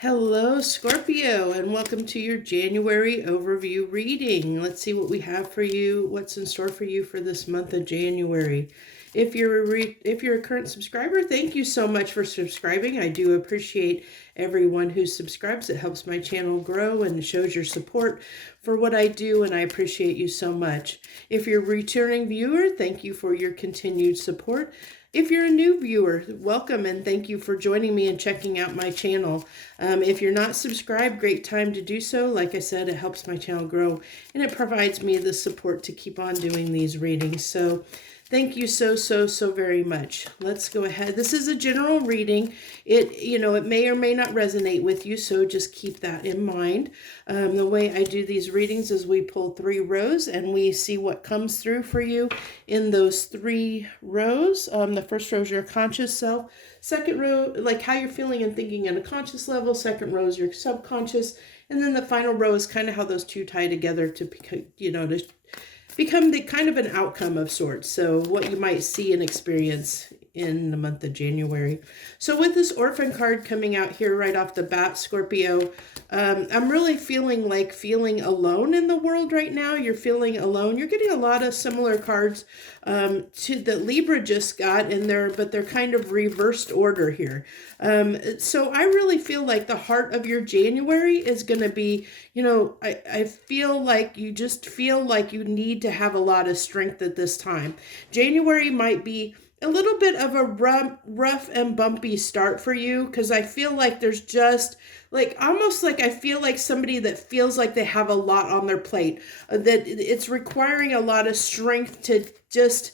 Hello, Scorpio, and welcome to your January overview reading. Let's see what we have for you, what's in store for you for this month of January. If you're a current subscriber, thank you so much for subscribing. I do appreciate everyone who subscribes. It helps my channel grow and shows your support for what I do, and I appreciate you so much. If you're a returning viewer, thank you for your continued support. If you're a new viewer, welcome and thank you for joining me and checking out my channel. If you're not subscribed, great time to do so. Like I said, it helps my channel grow and it provides me the support to keep on doing these readings. So thank you so very much. Let's go ahead. This is a general reading. It may or may not resonate with you, so just keep that in mind. The way I do these readings is we pull 3 rows and we see what comes through for you in those 3 rows. The first row is your conscious self. Second row, like how you're feeling and thinking on a conscious level. Second row is your subconscious. And then the final row is kind of how those two tie together to become the kind of an outcome of sorts. So what you might see and experience in the month of January. So with this orphan card coming out here right off the bat, Scorpio, I'm really feeling alone in the world right now. You're feeling alone. You're getting a lot of similar cards to that Libra just got in there, but they're kind of reversed order here. So I really feel like the heart of your January is going to be, I feel like you just feel like you need to have a lot of strength at this time. January might be a little bit of a rough and bumpy start for you, because I feel like there's just almost like I feel like somebody that feels like they have a lot on their plate, that it's requiring a lot of strength to just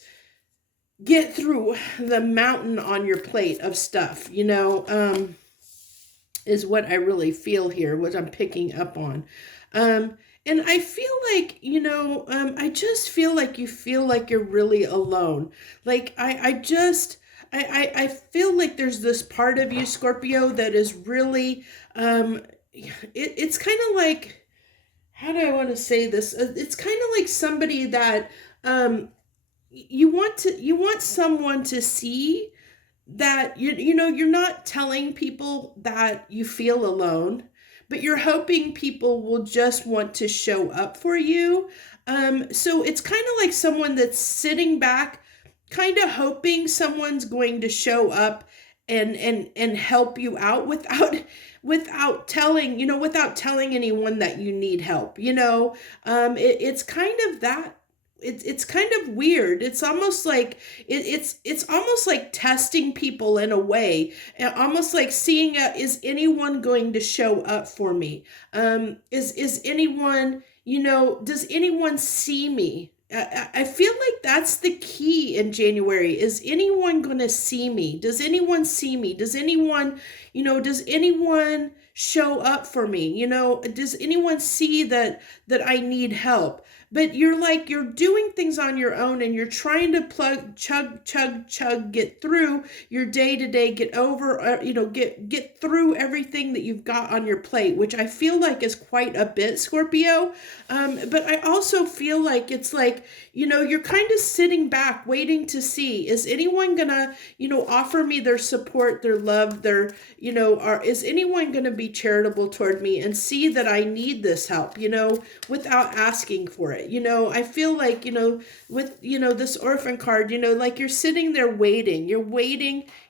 get through the mountain on your plate of stuff, is what I really feel here, what I'm picking up on. And I feel like, I just feel like you feel like you're really alone. Like, I feel like there's this part of you, Scorpio, that is really, it's kind of like, how do I want to say this? It's kind of like somebody that, you want someone to see that, you're not telling people that you feel alone, but you're hoping people will just want to show up for you. So it's kind of like someone that's sitting back, kind of hoping someone's going to show up and help you out without telling anyone that you need help. It's kind of that. It's kind of weird. It's almost like it's almost like testing people in a way, almost like seeing is anyone going to show up for me? Is anyone, does anyone see me? I feel like that's the key in January. Is anyone going to see me? Does anyone see me? Does anyone show up for me? Does anyone see that I need help? But you're doing things on your own, and you're trying to chug, get through your day to day, get over, get through everything that you've got on your plate, which I feel like is quite a bit, Scorpio. But I also feel like it's like, you're kind of sitting back waiting to see, is anyone gonna, offer me their support, their love, is anyone gonna be charitable toward me and see that I need this help, without asking for it. I feel like, with, this orphan card, like you're sitting there waiting,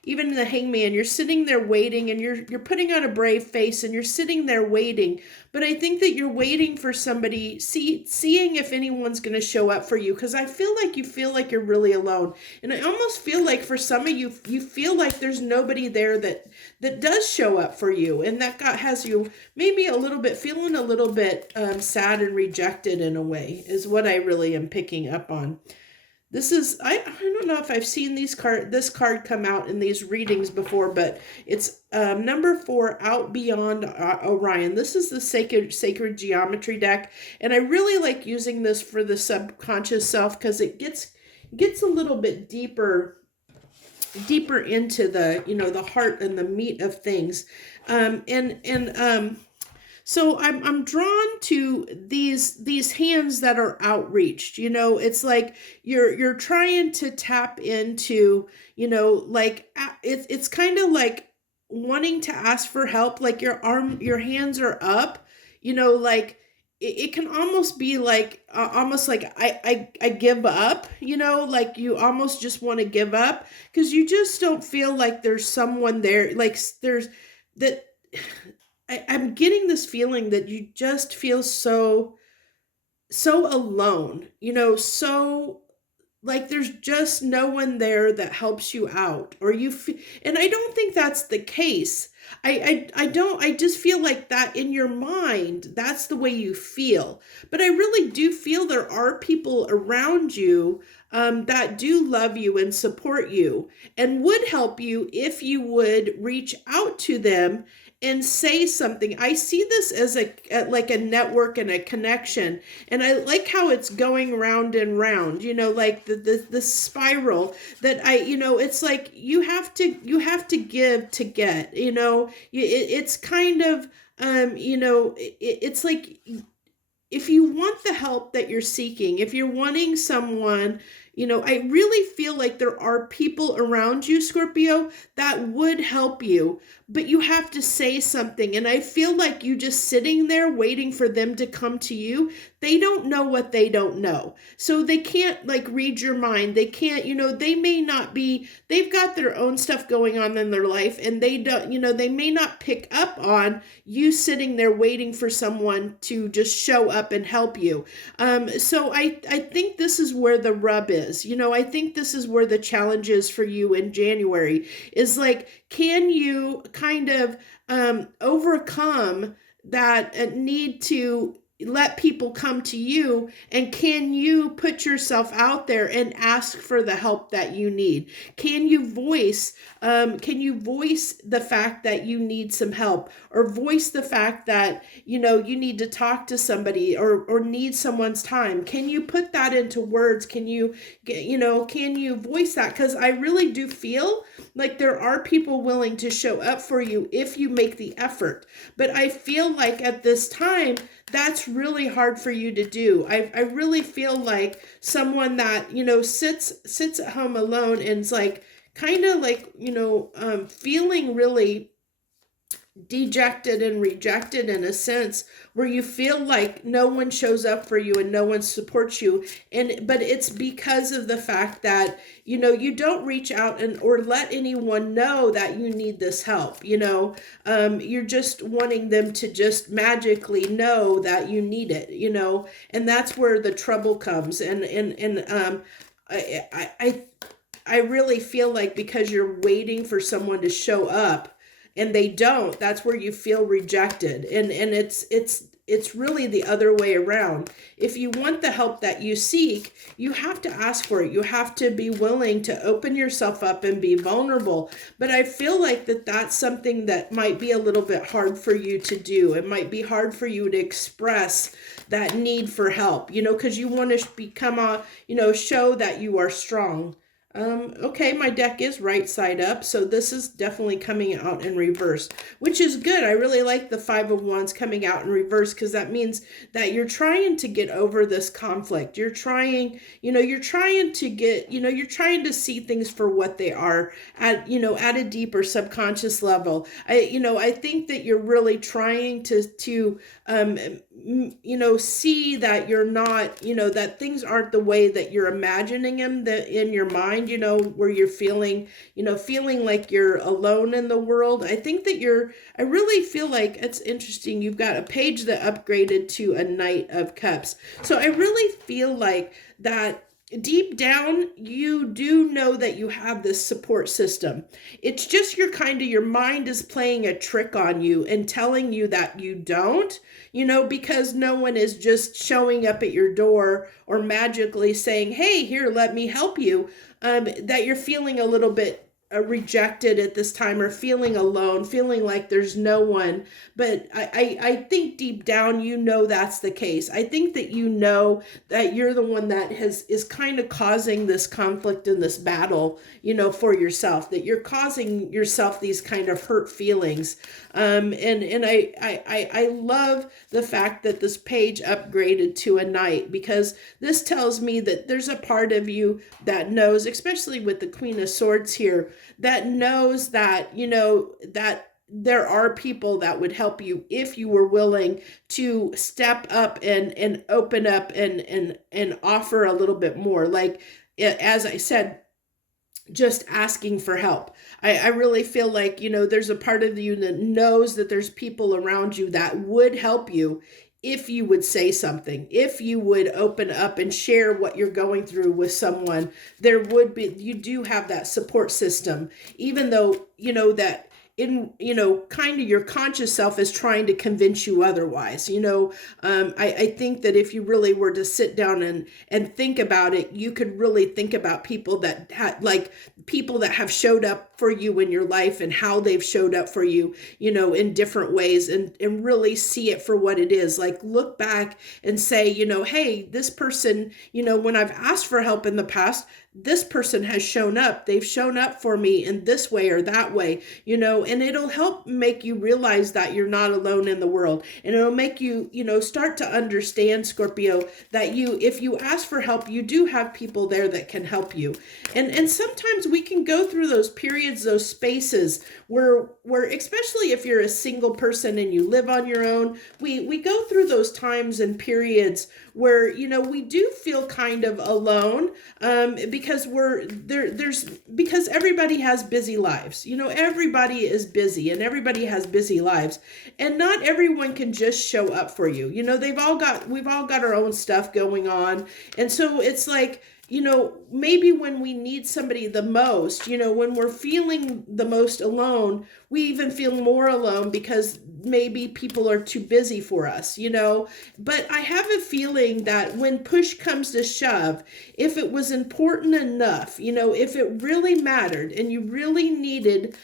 even in the hangman, you're sitting there waiting, and you're putting on a brave face, and you're sitting there waiting. But I think that you're waiting for somebody, seeing if anyone's going to show up for you, because I feel like you feel like you're really alone. And I almost feel like for some of you, you feel like there's nobody there that does show up for you, and that has you maybe feeling a little bit sad and rejected in a way, is what I really am picking up on. This is, I don't know if I've seen this card come out in these readings before, but it's number 4, Out Beyond Orion. This is the Sacred Geometry deck, and I really like using this for the subconscious self, because it gets a little bit deeper into the, the heart and the meat of things. So I'm drawn to these hands that are outreached. It's like you're trying to tap into, it's kind of like wanting to ask for help, like your hands are up, like it can almost be like almost like I give up, like you almost just want to give up because you just don't feel like there's someone there, like there's that. I'm getting this feeling that you just feel so alone, so like there's just no one there that helps you out, or and I don't think that's the case. I don't, I just feel like that in your mind, that's the way you feel. But I really do feel there are people around you that do love you and support you and would help you if you would reach out to them and say something. I see this as like a network and a connection, and I like how it's going round and round, like the spiral that it's like you have to give to get, it's kind of it's like if you want the help that you're seeking, if you're wanting someone, I really feel like there are people around you, Scorpio, that would help you, but you have to say something. And I feel like you just sitting there waiting for them to come to you. They don't know what they don't know. So they can't like read your mind. They can't, they may not be, they've got their own stuff going on in their life, and they don't, they may not pick up on you sitting there waiting for someone to just show up and help you. So I think this is where the rub is. I think this is where the challenge is for you in January, is like, can you kind of overcome that need to let people come to you, and can you put yourself out there and ask for the help that you need? Can you voice the fact that you need some help, or voice the fact that you need to talk to somebody, or need someone's time? Can you put that into words? Can you voice that? Because I really do feel like there are people willing to show up for you if you make the effort. But I feel like at this time, that's really hard for you to do. I really feel like someone that, sits at home alone and is like, kind of like, feeling really dejected and rejected in a sense, where you feel like no one shows up for you and no one supports you, but it's because of the fact that you don't reach out or let anyone know that you need this help. You're just wanting them to just magically know that you need it, and that's where the trouble comes. I really feel like because you're waiting for someone to show up and they don't, that's where you feel rejected. And it's really the other way around. If you want the help that you seek, you have to ask for it. You have to be willing to open yourself up and be vulnerable. But I feel like that's something that might be a little bit hard for you to do. It might be hard for you to express that need for help, because you want to become show that you are strong. Okay, my deck is right side up, so this is definitely coming out in reverse, which is good. I really like the Five of Wands coming out in reverse, because that means that you're trying to get over this conflict. You're trying to get, you're trying to see things for what they are at a deeper subconscious level. I think that you're really trying to see that you're not, that things aren't the way that you're imagining them in your mind, where you're feeling like you're alone in the world. I think that I really feel like it's interesting. You've got a page that upgraded to a Knight of Cups. So I really feel like that deep down, you do know that you have this support system. It's just your mind is playing a trick on you and telling you that you don't, because no one is just showing up at your door or magically saying, hey, here, let me help you, that you're feeling a little bit rejected at this time, or feeling alone, feeling like there's no one. But I think deep down, that's the case. I think that that you're the one that is kind of causing this conflict and this battle, for yourself, that you're causing yourself these kind of hurt feelings. And I love the fact that this page upgraded to a Knight, because this tells me that there's a part of you that knows, especially with the Queen of Swords here, that knows that, that there are people that would help you if you were willing to step up and open up and offer a little bit more. Like, as I said, just asking for help. I really feel like, there's a part of you that knows that there's people around you that would help you if you would say something, if you would open up and share what you're going through with someone. You do have that support system, even though, that kind of your conscious self is trying to convince you otherwise. I think that if you really were to sit down and think about it, you could really think about people that people that have showed up for you in your life and how they've showed up for you, in different ways, and really see it for what it is. Like, look back and say, hey, this person, when I've asked for help in the past, this person has shown up. They've shown up for me in this way or that way, and it'll help make you realize that you're not alone in the world. And it'll make you, start to understand, Scorpio, that if you ask for help, you do have people there that can help you. And sometimes we can go through those periods, those spaces where especially if you're a single person and you live on your own, we go through those times and periods where, we do feel kind of alone, because because everybody has busy lives. Everybody is busy and everybody has busy lives, and not everyone can just show up for you. We've all got our own stuff going on. And so it's like, maybe when we need somebody the most, when we're feeling the most alone, we even feel more alone because maybe people are too busy for us, But I have a feeling that when push comes to shove, if it was important enough, if it really mattered and you really needed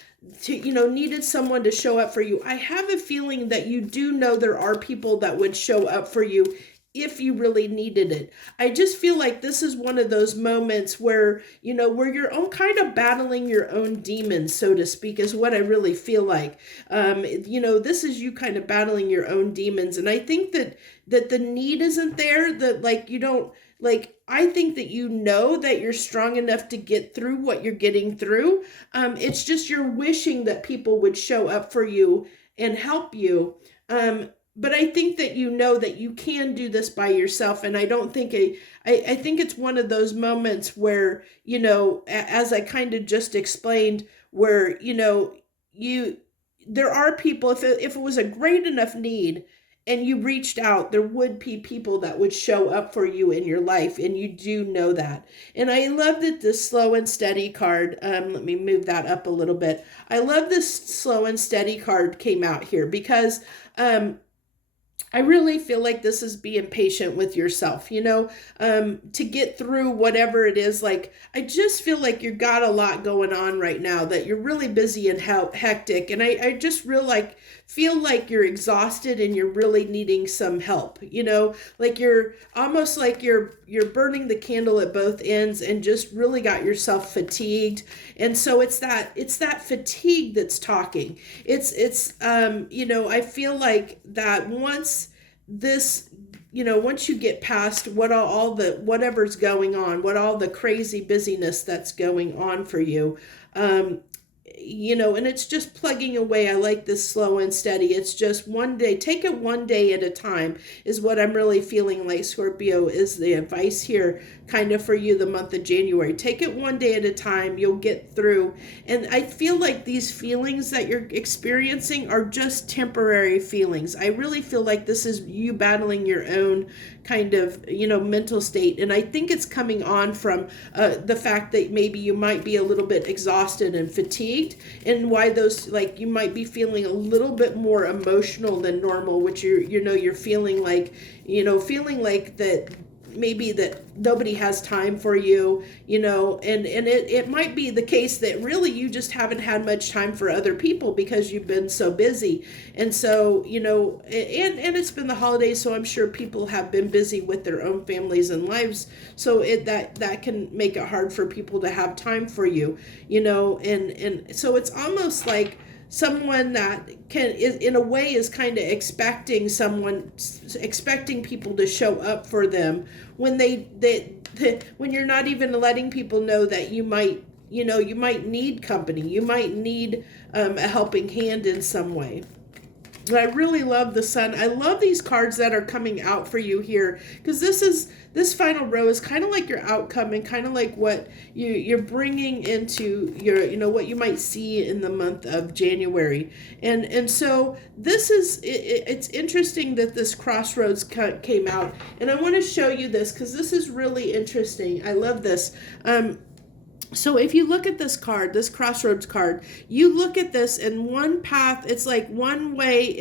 someone to show up for you, I have a feeling that you do know there are people that would show up for you if you really needed it. I just feel like this is one of those moments where, where you're kind of battling your own demons, so to speak, is what I really feel like. This is you kind of battling your own demons. And I think that the need isn't there, that I think that that you're strong enough to get through what you're getting through. It's just you're wishing that people would show up for you and help you. But I think that that you can do this by yourself. And I don't think I think it's one of those moments where, as I kind of just explained, where, there are people, if it was a great enough need and you reached out, there would be people that would show up for you in your life. And you do know that. And I love that the slow and steady card, let me move that up a little bit. I love this slow and steady card came out here because, I really feel like this is being patient with yourself, to get through whatever it is. Like, I just feel like you've got a lot going on right now, that you're really busy and hectic. And I just feel like you're exhausted and you're really needing some help, like you're almost like you're burning the candle at both ends and just really got yourself fatigued. And so it's that fatigue that's talking. I feel like that once you get past whatever's going on, all the crazy busyness that's going on for you, and it's just plugging away. I like this slow and steady. It's just one day, take it one day at a time is what I'm really feeling like, Scorpio, is the advice here kind of for you the month of January. Take it one day at a time. You'll get through. And I feel like these feelings that you're experiencing are just temporary feelings. I really feel like this is you battling your own kind of, mental state. And I think it's coming on from the fact that maybe you might be a little bit exhausted and fatigued, and why those, you might be feeling a little bit more emotional than normal, which you're feeling like, that maybe that nobody has time for you, and it might be the case that really you just haven't had much time for other people because you've been so busy. And so, and it's been the holidays, so I'm sure people have been busy with their own families and lives. So that can make it hard for people to have time for you, and so it's almost like someone that in a way is kind of expecting people to show up for them when when you're not even letting people know that you might you know, you might need company. You might need a helping hand in some way. I really love the sun. I love these cards that are coming out for you here, because this final row is kind of like your outcome and kind of like what you're bringing into your, you know, what you might see in the month of January. And so this is, it's interesting that this crossroads came out, and I want to show you this because this is really interesting. I love this. So if you look at this card, this crossroads card, you look at this and one path, it's like one way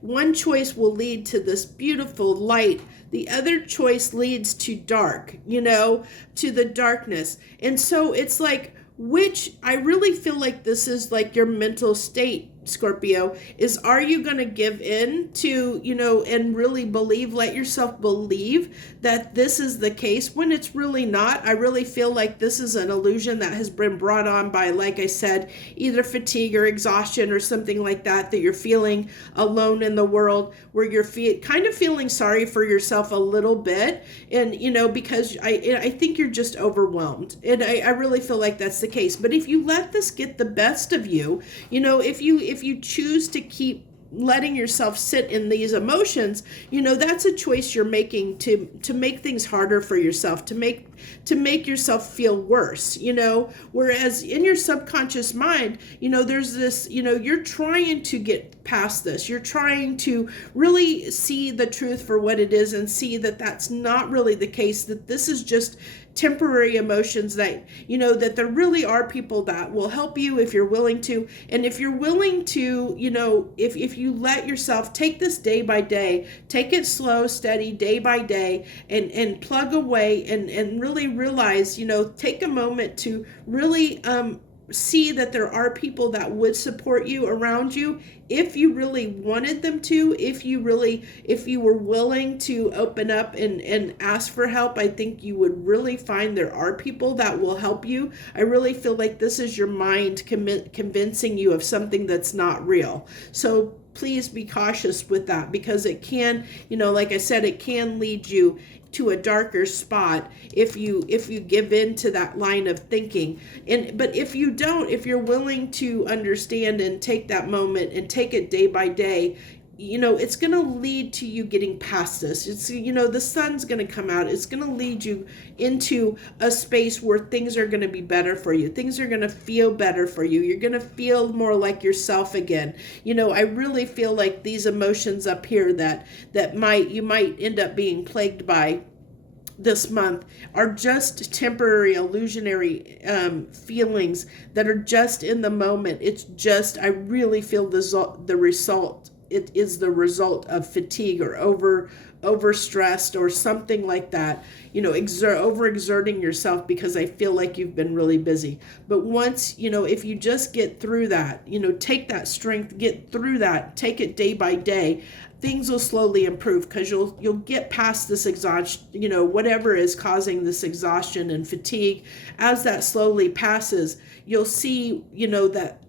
one choice will lead to this beautiful light. The other choice leads to dark, you know, to the darkness. And so it's like, which I really feel like this is like your mental state, Scorpio, is are you going to give in to, you know, and really believe, let yourself believe that this is the case when it's really not? I really feel like this is an illusion that has been brought on by, like I said, either fatigue or exhaustion or something like that, that you're feeling alone in the world, where you're kind of feeling sorry for yourself a little bit. And, you know, because I think you're just overwhelmed. And I really feel like that's the case. But if you let this get the best of you, you know, if you choose to keep letting yourself sit in these emotions, you know, that's a choice you're making to make things harder for yourself, to make yourself feel worse, you know. Whereas in your subconscious mind, you know, there's this, you know, you're trying to get past this. You're trying to really see the truth for what it is and see that that's not really the case, that this is just temporary emotions, that, you know, that there really are people that will help you if you're willing to. And if you're willing to, you know, if you let yourself take this day by day, take it slow, steady, day by day, and plug away and really realize, you know, take a moment to really see that there are people that would support you around you if you really wanted them to, if you were willing to open up and ask for help. I think you would really find there are people that will help you. I really feel like this is your mind convincing you of something that's not real. So please be cautious with that, because it can, you know, like I said, it can lead you to a darker spot if you give in to that line of thinking. But if you don't, if you're willing to understand and take that moment and take it day by day, you know, it's going to lead to you getting past this. It's, you know, the sun's going to come out. It's going to lead you into a space where things are going to be better for you. Things are going to feel better for you. You're going to feel more like yourself again. You know, I really feel like these emotions up here that you might end up being plagued by this month are just temporary, illusionary feelings that are just in the moment. It's just, I really feel the result. It is the result of fatigue or overstressed or something like that. You know, overexerting yourself, because I feel like you've been really busy. But once, you know, if you just get through that, you know, take that strength, get through that, take it day by day, things will slowly improve, because you'll get past this exhaustion, you know, whatever is causing this exhaustion and fatigue. As that slowly passes, you'll see, you know, that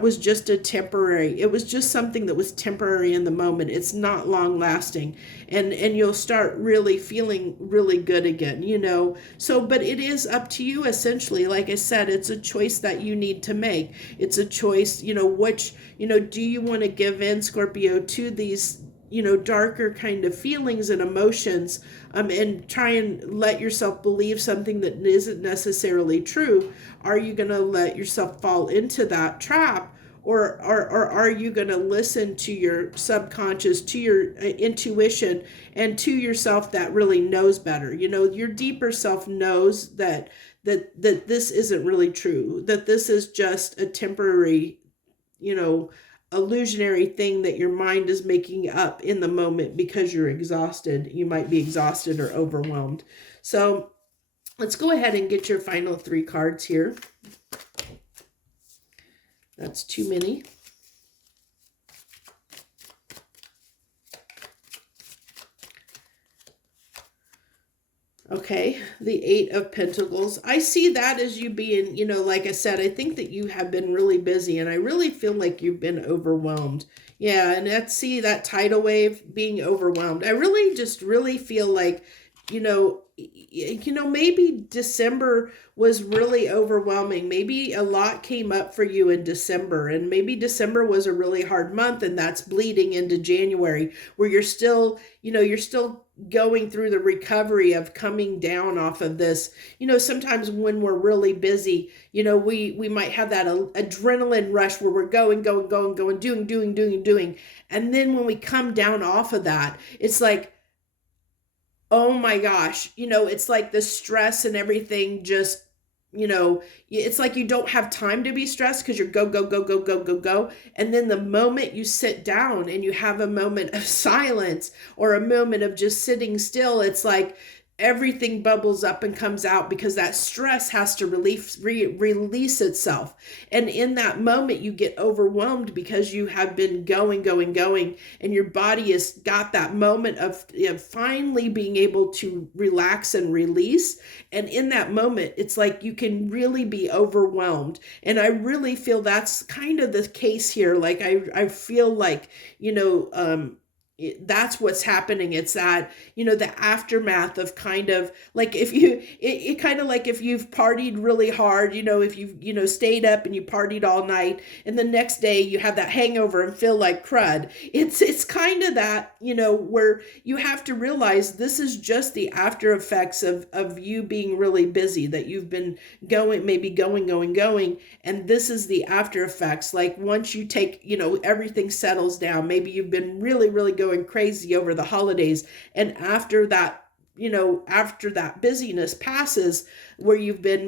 was just it was just something that was temporary in the moment. It's not long lasting, and you'll start really feeling really good again, you know. So, but it is up to you, essentially. Like I said, it's a choice that you need to make. It's a choice, you know, which, you know, do you want to give in, Scorpio, to these, you know, darker kind of feelings and emotions, and try and let yourself believe something that isn't necessarily true? Are you going to let yourself fall into that trap, or are you going to listen to your subconscious, to your intuition, and to yourself that really knows better? You know, your deeper self knows that this isn't really true, that this is just a temporary, you know, illusionary thing that your mind is making up in the moment because you're exhausted. You might be exhausted or overwhelmed. So let's go ahead and get your final 3 cards here. That's too many. Okay, the 8 of Pentacles. I see that as you being, you know, like I said, I think that you have been really busy, and I really feel like you've been overwhelmed. Yeah, and see that tidal wave, being overwhelmed. I really feel like, you know, maybe December was really overwhelming. Maybe a lot came up for you in December, and maybe December was a really hard month, and that's bleeding into January, where you're still going through the recovery of coming down off of this. Sometimes when we're really busy, we might have that adrenaline rush where we're going, doing. And then when we come down off of that, it's like, oh my gosh, it's like the stress and everything just, it's like you don't have time to be stressed because you're go, go, go, go, go, go, go. And then the moment you sit down and you have a moment of silence or a moment of just sitting still, it's like everything bubbles up and comes out because that stress has to release itself. And in that moment, you get overwhelmed because you have been going, and your body has got that moment of finally being able to relax and release. And in that moment, it's like you can really be overwhelmed. And I really feel that's kind of the case here. Like I feel like, that's what's happening. It's that, the aftermath of kind of like if you, it kind of like if you've partied really hard, if you've, stayed up and you partied all night and the next day you have that hangover and feel like crud. It's kind of that, where you have to realize this is just the after effects of you being really busy, that you've been maybe going. And this is the after effects. Like once you take, everything settles down, maybe you've been really, really going crazy over the holidays. And after that busyness passes, where you've been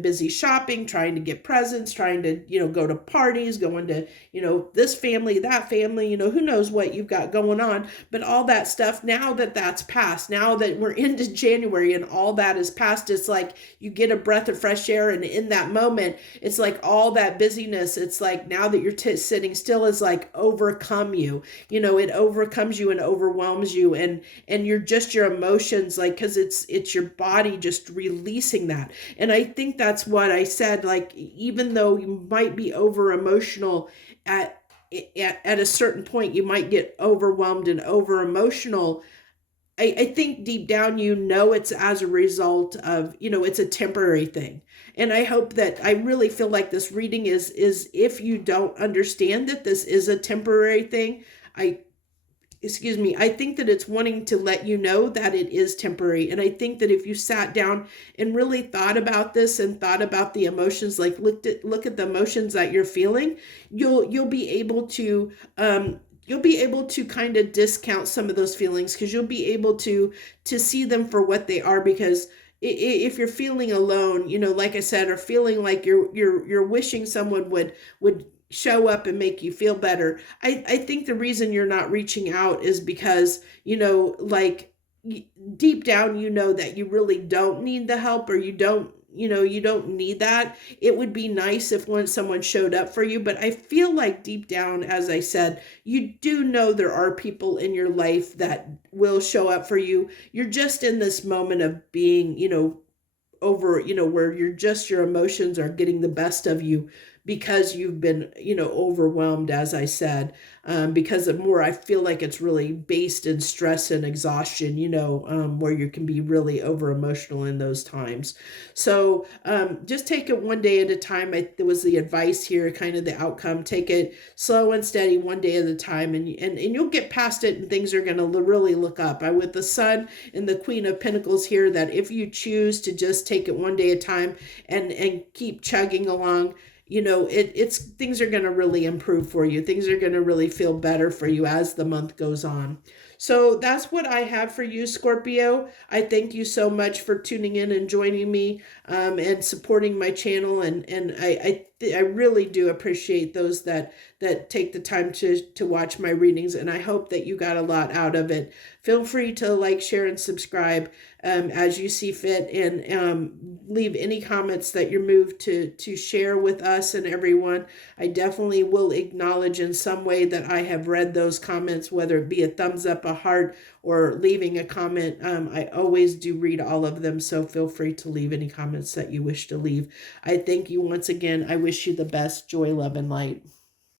busy shopping, trying to get presents, trying to, go to parties, going to, this family, that family, who knows what you've got going on, but all that stuff, now that that's passed, now that we're into January and all that is past, it's like you get a breath of fresh air. And in that moment, it's like all that busyness, it's like now that you're sitting still is like overcome you, it overcomes you and overwhelms you. And you're just your emotions, like, cause it's your body just releasing that. And I think that's what I said, like, even though you might be over emotional at a certain point, you might get overwhelmed and over emotional. I think deep down, it's as a result of, it's a temporary thing. And I hope that I really feel like this reading is if you don't understand that this is a temporary thing, I think that it's wanting to let you know that it is temporary. And I think that if you sat down and really thought about this and thought about the emotions, like look at the emotions that you're feeling, you'll be able to kind of discount some of those feelings, because you'll be able to see them for what they are. Because if you're feeling alone, like I said, or feeling like you're wishing someone would show up and make you feel better, I think the reason you're not reaching out is because, like deep down, that you really don't need the help, or you don't need that. It would be nice if someone showed up for you, but I feel like deep down, as I said, you do know there are people in your life that will show up for you. You're just in this moment of being, over, where your emotions are getting the best of you because you've been, overwhelmed, as I said, because of more, I feel like it's really based in stress and exhaustion, where you can be really over emotional in those times. So just take it one day at a time. There was the advice here, kind of the outcome. Take it slow and steady, one day at a time, and you'll get past it, and things are going to really look up. With the Sun and the Queen of Pentacles here, that if you choose to just take it one day at a time and keep chugging along, it's things are going to really improve for you. Things are going to really feel better for you as the month goes on. So that's what I have for you, Scorpio. I thank you so much for tuning in and joining me, and supporting my channel. And I really do appreciate those that take the time to watch my readings. And I hope that you got a lot out of it. Feel free to like, share, and subscribe as you see fit, and leave any comments that you're moved to share with us and everyone. I definitely will acknowledge in some way that I have read those comments, whether it be a thumbs up, a heart, or leaving a comment. I always do read all of them, so feel free to leave any comments that you wish to leave. I thank you once again. I wish you the best joy, love, and light.